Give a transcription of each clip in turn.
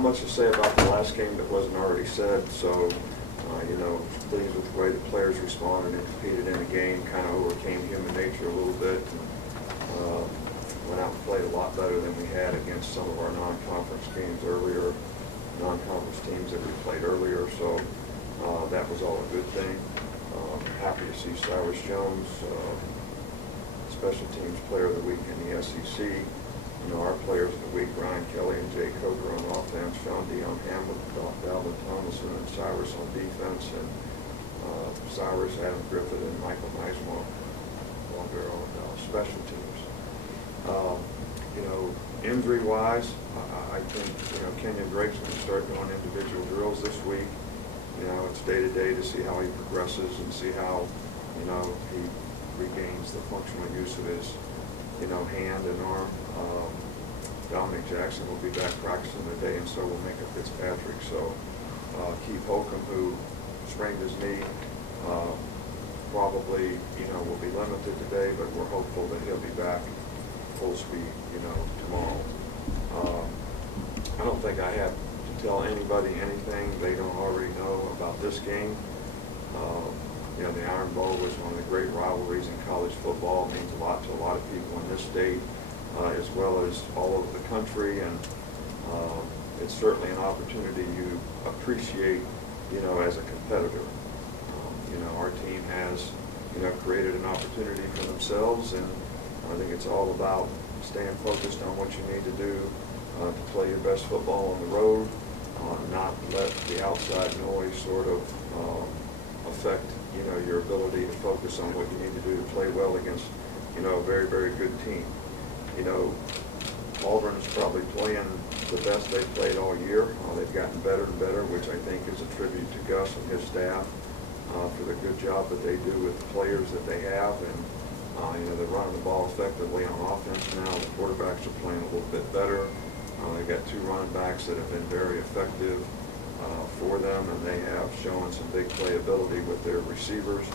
not much to say about the last game that wasn't already said, so, you know, pleased with the way the players responded and competed in the game, kind of overcame human nature a little bit, and went out and played a lot better than we had against some of our non-conference games earlier, non-conference teams that we played earlier, so that was all a good thing. Happy to see Cyrus Jones, Special Teams Player of the Week in the SEC. You know, our players of the week, Ryan Kelly and Jay Coker on offense, Sean Dion Hamlet, Dalvin Thomason, and Cyrus on defense, and Cyrus, Adam Griffith, and Michael Neismar on their own special teams. You know, injury-wise, I think, you know, Kenyon Drake's going to start doing individual drills this week. You know, it's day-to-day to see how he progresses and see how, you know, he regains the functional use of his, you know, hand and arm. Dominic Jackson will be back practicing today, and so will Minka Fitzpatrick. So Keith Holcomb, who sprained his knee, probably, you know, will be limited today, but we're hopeful that he'll be back full speed, you know, tomorrow. I don't think I have to tell anybody anything they don't already know about this game. You know, the Iron Bowl was one of the great rivalries in college football. It means a lot to a lot of people in this state, as well as all over the country, and it's certainly an opportunity you appreciate, you know, as a competitor. You know, our team has, you know, created an opportunity for themselves, and I think it's all about staying focused on what you need to do to play your best football on the road, not let the outside noise sort of affect, you know, your ability to focus on what you need to do to play well against, you know, a very, very good team. You know, Auburn is probably playing the best they've played all year. They've gotten better and better, which I think is a tribute to Gus and his staff for the good job that they do with the players that they have. And, you know, they're running the ball effectively on offense now. The quarterbacks are playing a little bit better. They've got two running backs that have been very effective for them, and they have shown some big playability with their receivers,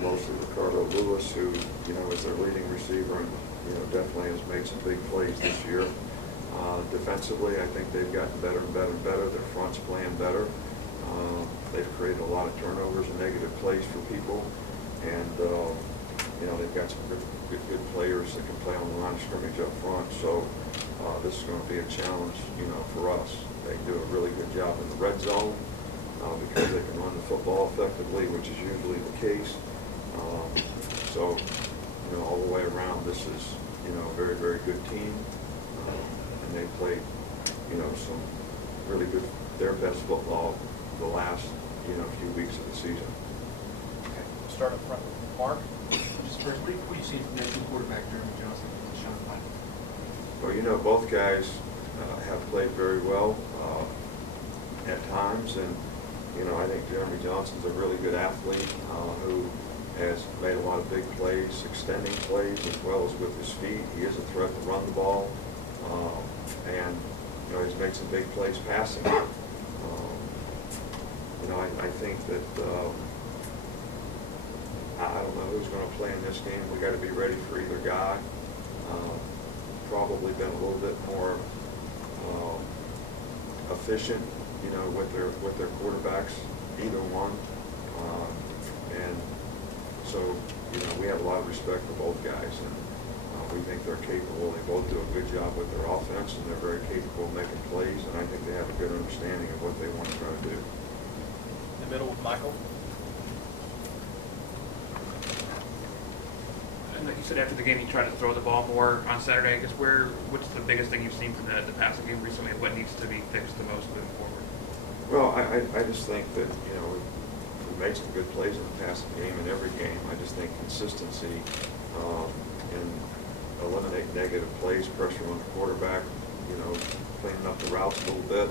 mostly Ricardo Lewis, who, you know, is their leading receiver and, you know, definitely has made some big plays this year. Defensively, I think they've gotten better and better and better. Their front's playing better. They've created a lot of turnovers and negative plays for people, and you know, they've got some good players that can play on the line of scrimmage up front. So this is going to be a challenge, you know, for us. They do a really good job in the red zone because they can run the football effectively, which is usually the case. So, you know, all the way around, this is, you know, a very, very good team. And they played, you know, some really good, their best football the last, you know, few weeks of the season. Okay, we'll start up front. Mark, just first, what do you see from their two quarterback, Jeremy Johnson and Sean Dion? Well, you know, both guys have played very well at times, and, you know, I think Jeremy Johnson's a really good athlete who has made a lot of big plays, extending plays, as well as with his feet. He is a threat to run the ball, and, you know, he's made some big plays passing. You know, I think that I don't know who's going to play in this game. We got to be ready for either guy. Probably been a little bit more efficient, you know, with their quarterbacks, either one. And so, you know, we have a lot of respect for both guys, and we think they're capable. They both do a good job with their offense, and they're very capable of making plays, and I think they have a good understanding of what they want to try to do. In the middle with Michael. And like you said, after the game, you tried to throw the ball more on Saturday. I guess what's the biggest thing you've seen from the passing game recently, and what needs to be fixed the most moving forward? Well, I just think that, you know, we made some good plays in the passing game in every game. I just think consistency and eliminate negative plays, pressure on the quarterback, you know, cleaning up the routes a little bit.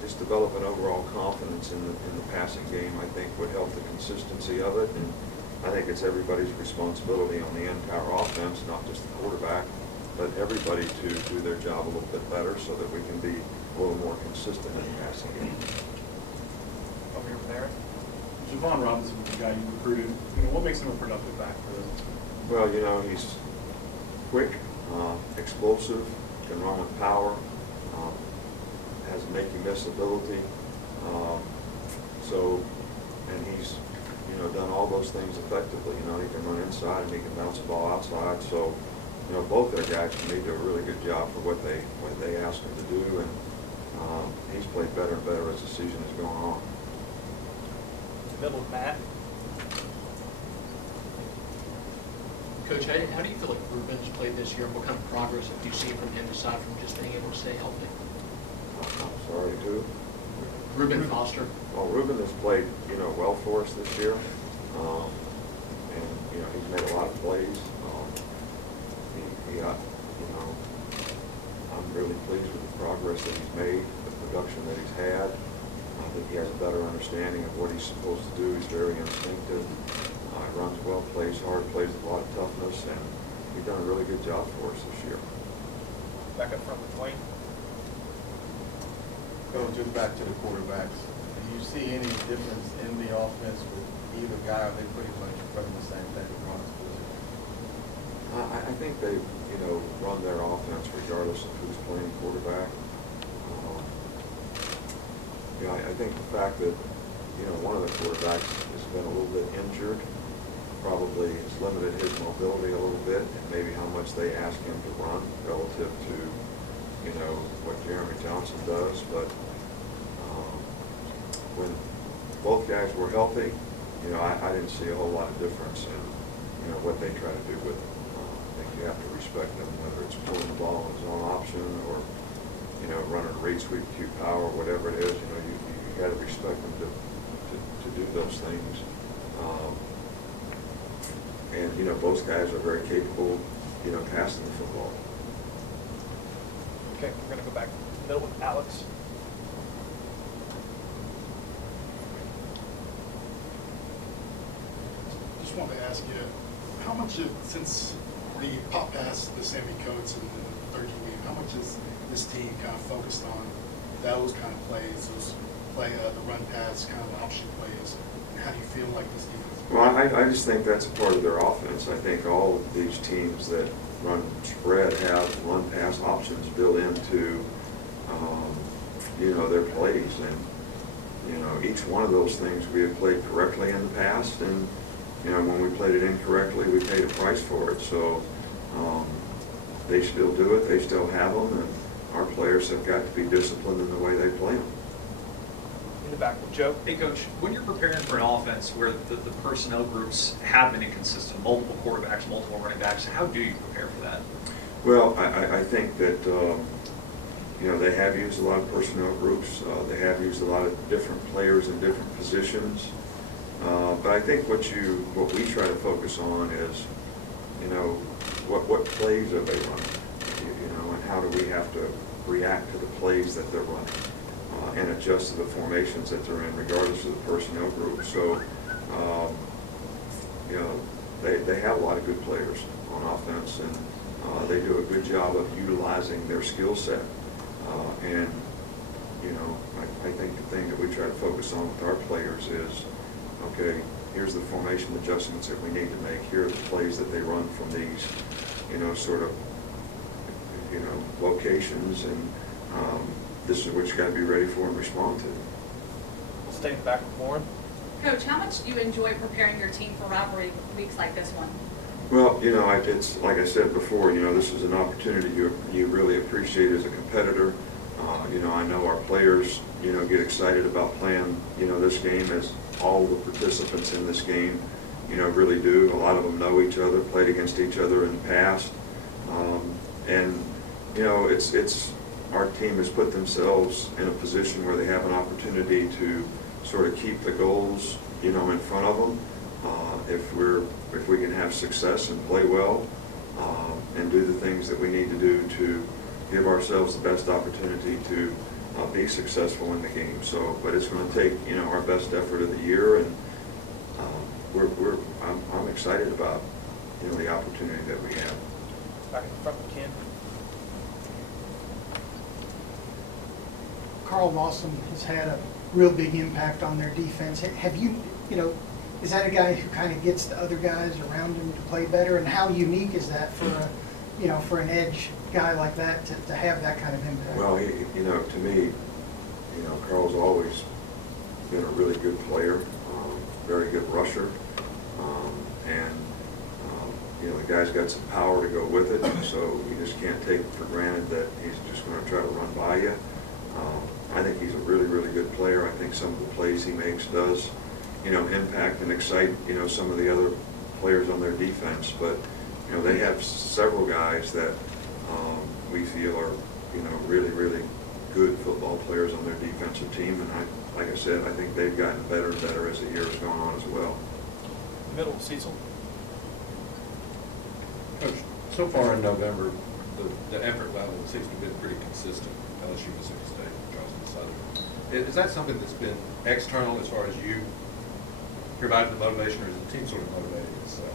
Just develop an overall confidence in the passing game, I think, would help the consistency of it. And I think it's everybody's responsibility on the entire offense, not just the quarterback, but everybody to do their job a little bit better so that we can be a little more consistent in the passing game. Over here with Aaron. Javon Robinson was the guy you recruited. You know, what makes him a productive back for them? Well, you know, he's quick, explosive, can run with power. has make-you-miss ability. And he's, you know, done all those things effectively. You know, he can run inside and he can bounce the ball outside. So, you know, both their guys to me do a really good job for what they ask him to do, and he's played better and better as the season has gone on. Middle of Matt. Coach, how do you feel like Ruben's played this year, and what kind of progress have you seen from him aside from just being able to stay healthy? I'm sorry, too. Ruben Foster. Well, Ruben has played, you know, well for us this year, and you know he's made a lot of plays. You know, I'm really pleased with the progress that he's made, the production that he's had. I think he has a better understanding of what he's supposed to do. He's very instinctive. He runs well, plays hard, plays with a lot of toughness, and he's done a really good job for us this year. Back up front with Dwayne. Coach, just back to the quarterbacks. Do you see any difference in the offense with either guy? Or they pretty much running the same thing across the position? I think they, you know, run their offense regardless of who's playing quarterback. Yeah, I think the fact that, you know, one of the quarterbacks has been a little bit injured probably has limited his mobility a little bit, and maybe how much they ask him to run relative to, you know, what Jeremy Johnson does. But when both guys were healthy, you know, I didn't see a whole lot of difference in, you know, what they try to do with it. I think you have to respect them, whether it's pulling the ball in zone option or, you know, running a read sweep Q power, whatever it is. You know, you got to respect them to do those things. And you know, both guys are very capable, you know, passing the football. Okay, we're going to go back to the middle with Alex. Just wanted to ask you, how much of, since the pop pass the Sammy Coates in the third game, how much is this team kind of focused on those kind of plays, the run pass, kind of option plays, and how do you feel like this defense? Well, I just think that's a part of their offense. I think all of these teams that run spread have run pass options built into, you know, their plays. And, you know, each one of those things we have played correctly in the past. And, you know, when we played it incorrectly, we paid a price for it. So they still do it. They still have them. And our players have got to be disciplined in the way they play them. In the back with Joe. Hey, Coach, when you're preparing for an offense where the personnel groups have been inconsistent, multiple quarterbacks, multiple running backs, how do you prepare for that? Well, I think that, you know, they have used a lot of personnel groups. They have used a lot of different players in different positions. But I think what we try to focus on is, you know, what plays are they running, you know, and how do we have to react to the plays that they're running. And adjust to the formations that they're in, regardless of the personnel group. So, you know, they have a lot of good players on offense, and they do a good job of utilizing their skill set. And, you know, I think the thing that we try to focus on with our players is, okay, here's the formation adjustments that we need to make. Here are the plays that they run from these, you know, sort of, you know, locations, and this is what you got to be ready for and respond to. We'll stay in the back with Lauren. Coach, how much do you enjoy preparing your team for rivalry weeks like this one? Well, you know, it's like I said before, you know, this is an opportunity you really appreciate as a competitor. You know, I know our players, you know, get excited about playing, you know, this game, as all the participants in this game, you know, really do. A lot of them know each other, played against each other in the past. And, you know, our team has put themselves in a position where they have an opportunity to sort of keep the goals, you know, in front of them. If we can have success and play well, and do the things that we need to do to give ourselves the best opportunity to be successful in the game. So, but it's going to take, you know, our best effort of the year, and I'm excited about, you know, the opportunity that we have. Back in the front with Ken. Carl Lawson has had a real big impact on their defense. Have you, you know, is that a guy who kind of gets the other guys around him to play better? And how unique is that for a, you know, for an edge guy like that to have that kind of impact? Well, you know, to me, You know, Carl's always been a really good player, very good rusher, and you know, the guy's got some power to go with it, so you just can't take it for granted that he's just going to try to run by you. I think he's a really, really good player. I think some of the plays he makes does, you know, impact and excite, you know, some of the other players on their defense. But, you know, they have several guys that we feel are, you know, really, really good football players on their defensive team. And like I said, I think they've gotten better and better as the year has gone on as well. Middle, Cecil. Coach, so far in November, the effort level seems to have been pretty consistent. LSU, Mississippi State, Charleston Southern. Is that something that's been external as far as you providing the motivation, or is the team sort of motivating itself?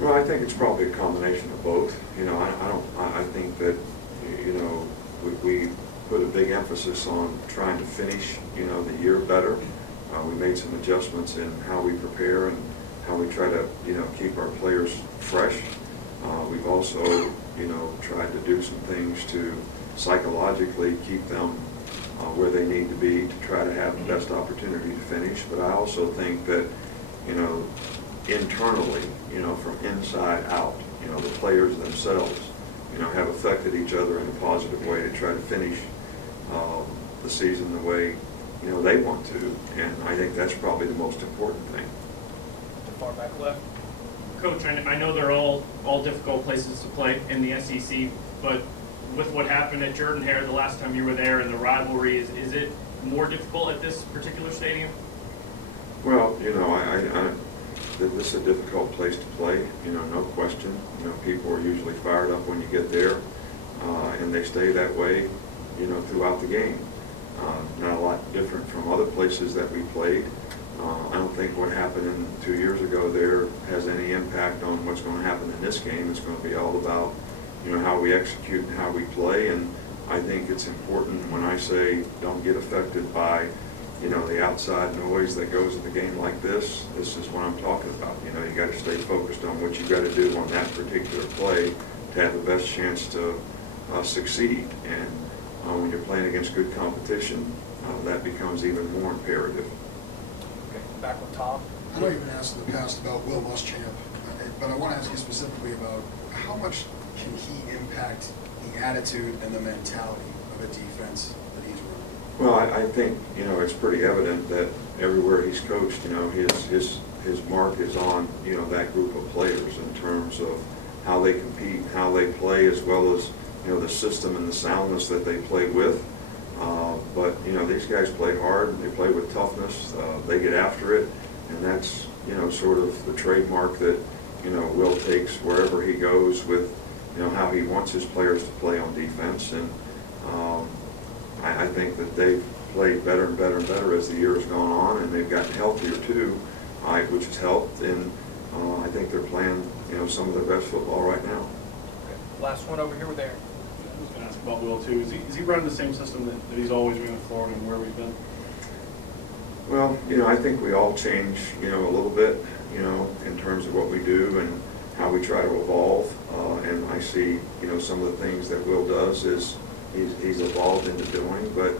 Well, I think it's probably a combination of both. You know, I think that, you know, we put a big emphasis on trying to finish, you know, the year better. We made some adjustments in how we prepare and how we try to, you know, keep our players fresh. We've also, you know, tried to do some things to psychologically keep them where they need to be to try to have the best opportunity to finish. But I also think that, you know, internally, you know, from inside out, you know, the players themselves, you know, have affected each other in a positive way to try to finish the season the way, you know, they want to. And I think that's probably the most important thing. The far back left. Coach, I know they're all difficult places to play in the SEC, but with what happened at Jordan-Hare the last time you were there and the rivalry, is it more difficult at this particular stadium? Well, you know, this is a difficult place to play, you know, no question. You know, people are usually fired up when you get there, and they stay that way, you know, throughout the game. Not a lot different from other places that we played. I don't think what happened 2 years ago there has any impact on what's going to happen in this game. It's going to be all about, you know, how we execute and how we play. And I think it's important when I say don't get affected by, you know, the outside noise that goes in a game like this. This is what I'm talking about. You know, you got to stay focused on what you got to do on that particular play to have the best chance to succeed. And when you're playing against good competition, that becomes even more imperative. Okay, back with Tom. I know you've been asked in the past about Will Muschamp, but I want to ask you specifically about how much can he impact the attitude and the mentality of a defense that he's running? Well, I think, you know, it's pretty evident that everywhere he's coached, you know, his mark is on, you know, that group of players in terms of how they compete, how they play, as well as, you know, the system and the soundness that they play with. But, you know, these guys play hard, they play with toughness, they get after it, and that's, you know, sort of the trademark that, you know, Will takes wherever he goes with, you know, how he wants his players to play on defense. And I think that they've played better and better and better as the year has gone on, and they've gotten healthier too, which has helped. And I think they're playing, you know, some of their best football right now. Okay. Last one over here with Aaron. I was going to ask about Will too. Is he running the same system that he's always been in Florida and where we've been? Well, you know, I think we all change, you know, a little bit, you know, in terms of what we do and how we try to evolve. And I see, you know, some of the things that Will does is he's evolved into doing. But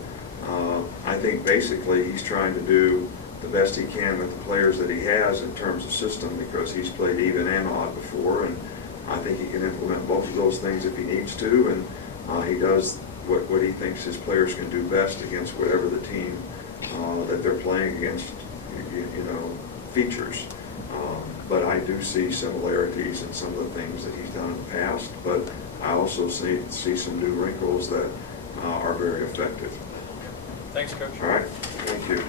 I think basically he's trying to do the best he can with the players that he has in terms of system, because he's played even and odd before. And I think he can implement both of those things if he needs to. And he does what he thinks his players can do best against whatever the team that they're playing against, you know, features. But I do see similarities in some of the things that he's done in the past, but I also see some new wrinkles that are very effective. Thanks, Coach. All right, thank you.